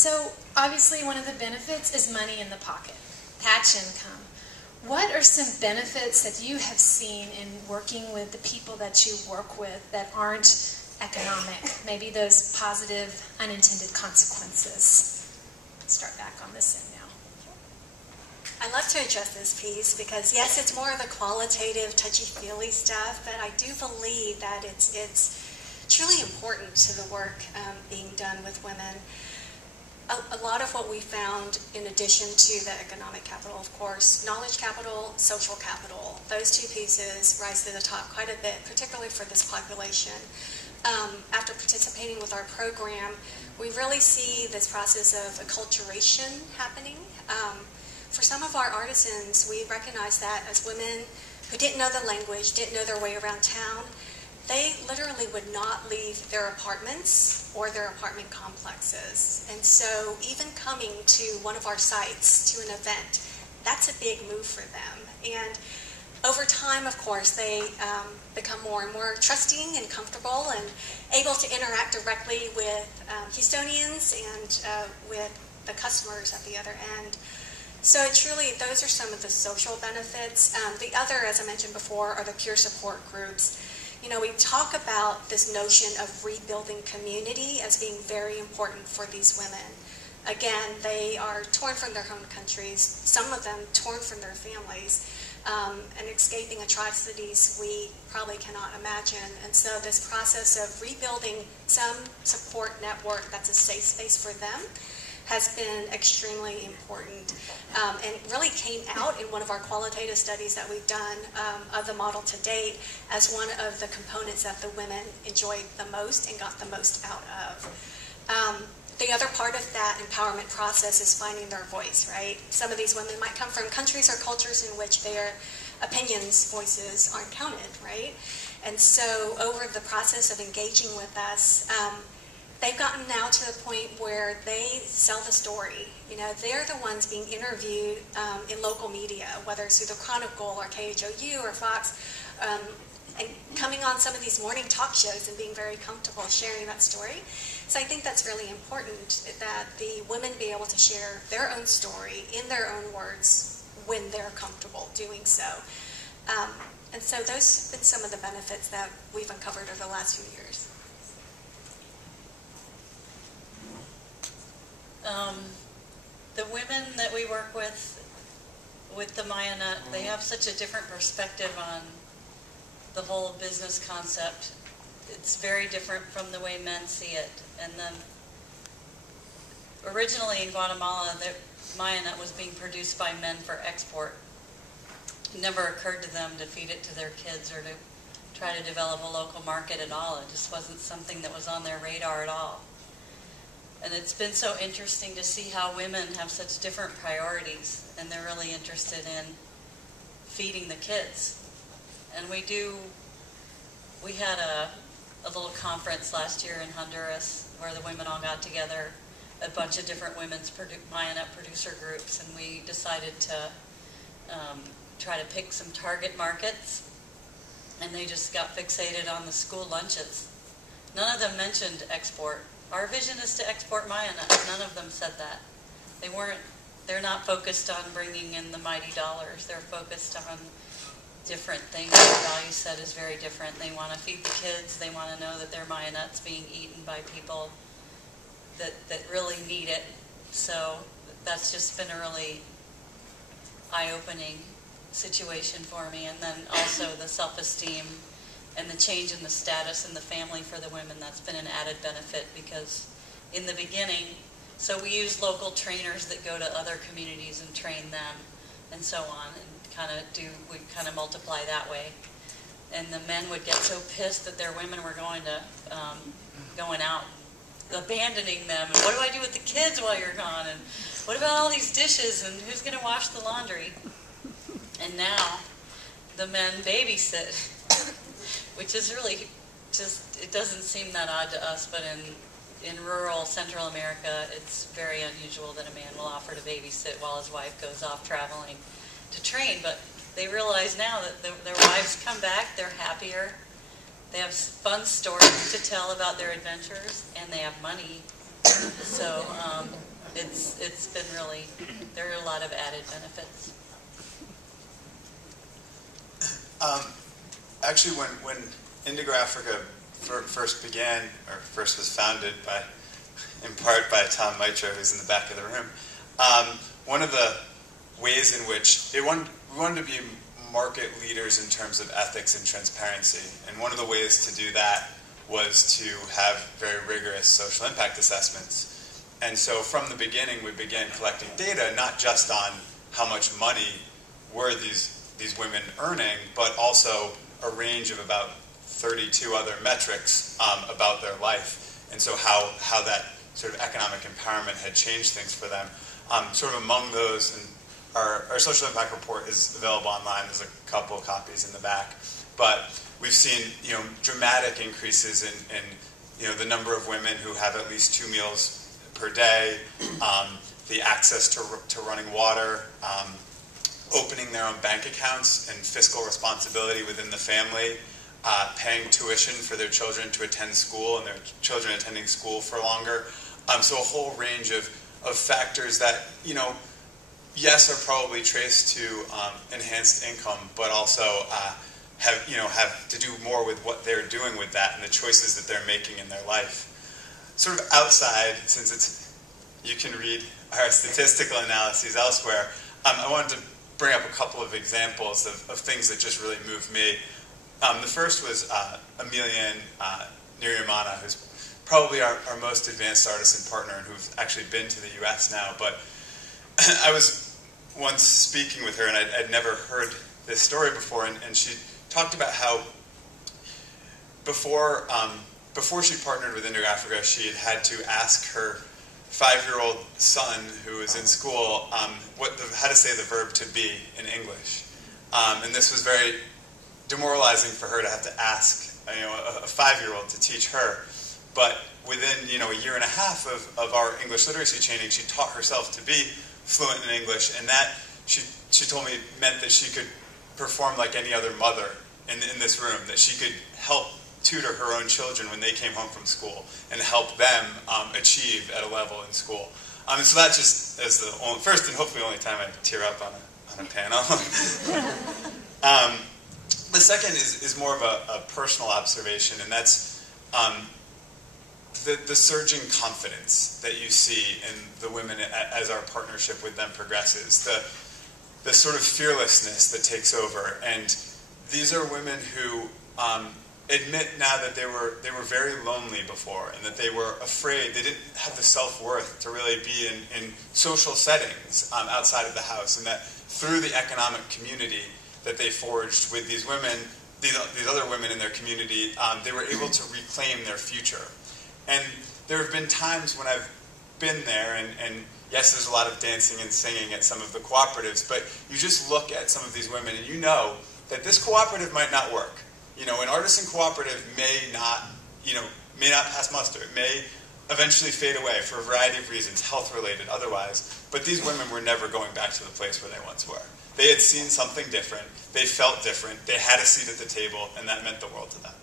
So obviously one of the benefits is money in the pocket, patch income. What are some benefits that you have seen in working with the people that you work with that aren't economic? Maybe those positive unintended consequences. Let's start back on this end now. I love to address this piece because yes, it's more of the qualitative, touchy-feely stuff, but I do believe that it's truly important to the work being done with women. A lot of what we found, in addition to the economic capital, of course, knowledge capital, social capital, those two pieces rise to the top quite a bit, particularly for this population. After participating with our program, we really see this process of acculturation happening. For some of our artisans, we recognize that as women who didn't know the language, didn't know their way around town, they literally would not leave their apartments or their apartment complexes. And so even coming to one of our sites, to an event, that's a big move for them. And over time, of course, they become more and more trusting and comfortable and able to interact directly with Houstonians and with the customers at the other end. So it truly, those are some of the social benefits. The other, as I mentioned before, are the peer support groups. You know, we talk about this notion of rebuilding community as being very important for these women. Again, they are torn from their home countries, some of them torn from their families, and escaping atrocities we probably cannot imagine. And so this process of rebuilding some support network that's a safe space for them has been extremely important, and really came out in one of our qualitative studies that we've done of the model to date as one of the components that the women enjoyed the most and got the most out of. The other part of that empowerment process is finding their voice, right? Some of these women might come from countries or cultures in which their opinions, voices aren't counted, right? And so over the process of engaging with us, they've gotten now to the point where they sell the story. You know, they're the ones being interviewed in local media, whether it's through the Chronicle or KHOU or Fox, and coming on some of these morning talk shows and being very comfortable sharing that story. So I think that's really important, that the women be able to share their own story in their own words when they're comfortable doing so. And so those have been some of the benefits that we've uncovered over the last few years. The women that we work with the Mayanut, they have such a different perspective on the whole business concept. It's very different from the way men see it. And then originally in Guatemala, the Mayanut was being produced by men for export. It never occurred to them to feed it to their kids or to try to develop a local market at all. It just wasn't something that was on their radar at all. And it's been so interesting to see how women have such different priorities, and they're really interested in feeding the kids. And we had a little conference last year in Honduras where the women all got together, a bunch of different women's Mayanut producer groups, and we decided to try to pick some target markets, and they just got fixated on the school lunches. None of them mentioned export. Our vision is to export Mayanut. None of them said that. They're not focused on bringing in the mighty dollars. They're focused on different things. Their value set is very different. They want to feed the kids. They want to know that their Mayanut's being eaten by people that really need it. So that's just been a really eye-opening situation for me. And then also the self-esteem and the change in the status in the family for the women, that's been an added benefit, because in the beginning, so we use local trainers that go to other communities and train them and so on, and we kind of multiply that way. And the men would get so pissed that their women were going out, abandoning them, and what do I do with the kids while you're gone, and what about all these dishes, and who's going to wash the laundry? And now the men babysit. Which is really just, it doesn't seem that odd to us, but in rural Central America, it's very unusual that a man will offer to babysit while his wife goes off traveling to train. But they realize now that their wives come back, they're happier, they have fun stories to tell about their adventures, and they have money. So it's been really, there are a lot of added benefits. Actually, when Indigo Africa first began, or first was founded by, in part by Tom Mitra, who's in the back of the room, one of the ways in which we wanted to be market leaders in terms of ethics and transparency. And one of the ways to do that was to have very rigorous social impact assessments. And so from the beginning, we began collecting data, not just on how much money were these women earning, but also a range of about 32 other metrics about their life. And so how that sort of economic empowerment had changed things for them. Sort of among those, and our social impact report is available online. There's a couple of copies in the back. But we've seen, dramatic increases in the number of women who have at least 2 meals per day, the access to running water, opening their own bank accounts and fiscal responsibility within the family, paying tuition for their children to attend school and their children attending school for longer. So a whole range of factors that, yes, are probably traced to enhanced income, but also have to do more with what they're doing with that and the choices that they're making in their life. Sort of outside, since you can read our statistical analyses elsewhere, I wanted to bring up a couple of examples of things that just really moved me. The first was Amelia Niriyamana, who's probably our most advanced artisan partner and who's actually been to the US now. But I was once speaking with her, and I'd never heard this story before, and she talked about how before she partnered with Indigo Africa, she had to ask her 5-year-old son, who was in school, how to say the verb to be in English. And this was very demoralizing for her to have to ask a 5-year-old to teach her. But within a year and a half of our English literacy training, she taught herself to be fluent in English, and that she told me meant that she could perform like any other mother in this room, that she could help tutor her own children when they came home from school and help them achieve at a level in school. And so that just is the first and hopefully only time I tear up on a panel. The second is more of a personal observation, and that's the surging confidence that you see in the women as our partnership with them progresses. The sort of fearlessness that takes over. And these are women who admit now that they were very lonely before, and that they were afraid. They didn't have the self-worth to really be in social settings outside of the house, and that through the economic community that they forged with these women, these other women in their community, they were able to reclaim their future. And there have been times when I've been there, and yes, there's a lot of dancing and singing at some of the cooperatives, but you just look at some of these women and you know that this cooperative might not work. An artisan cooperative may not pass muster. It may eventually fade away for a variety of reasons, health-related, otherwise. But these women were never going back to the place where they once were. They had seen something different. They felt different. They had a seat at the table, and that meant the world to them.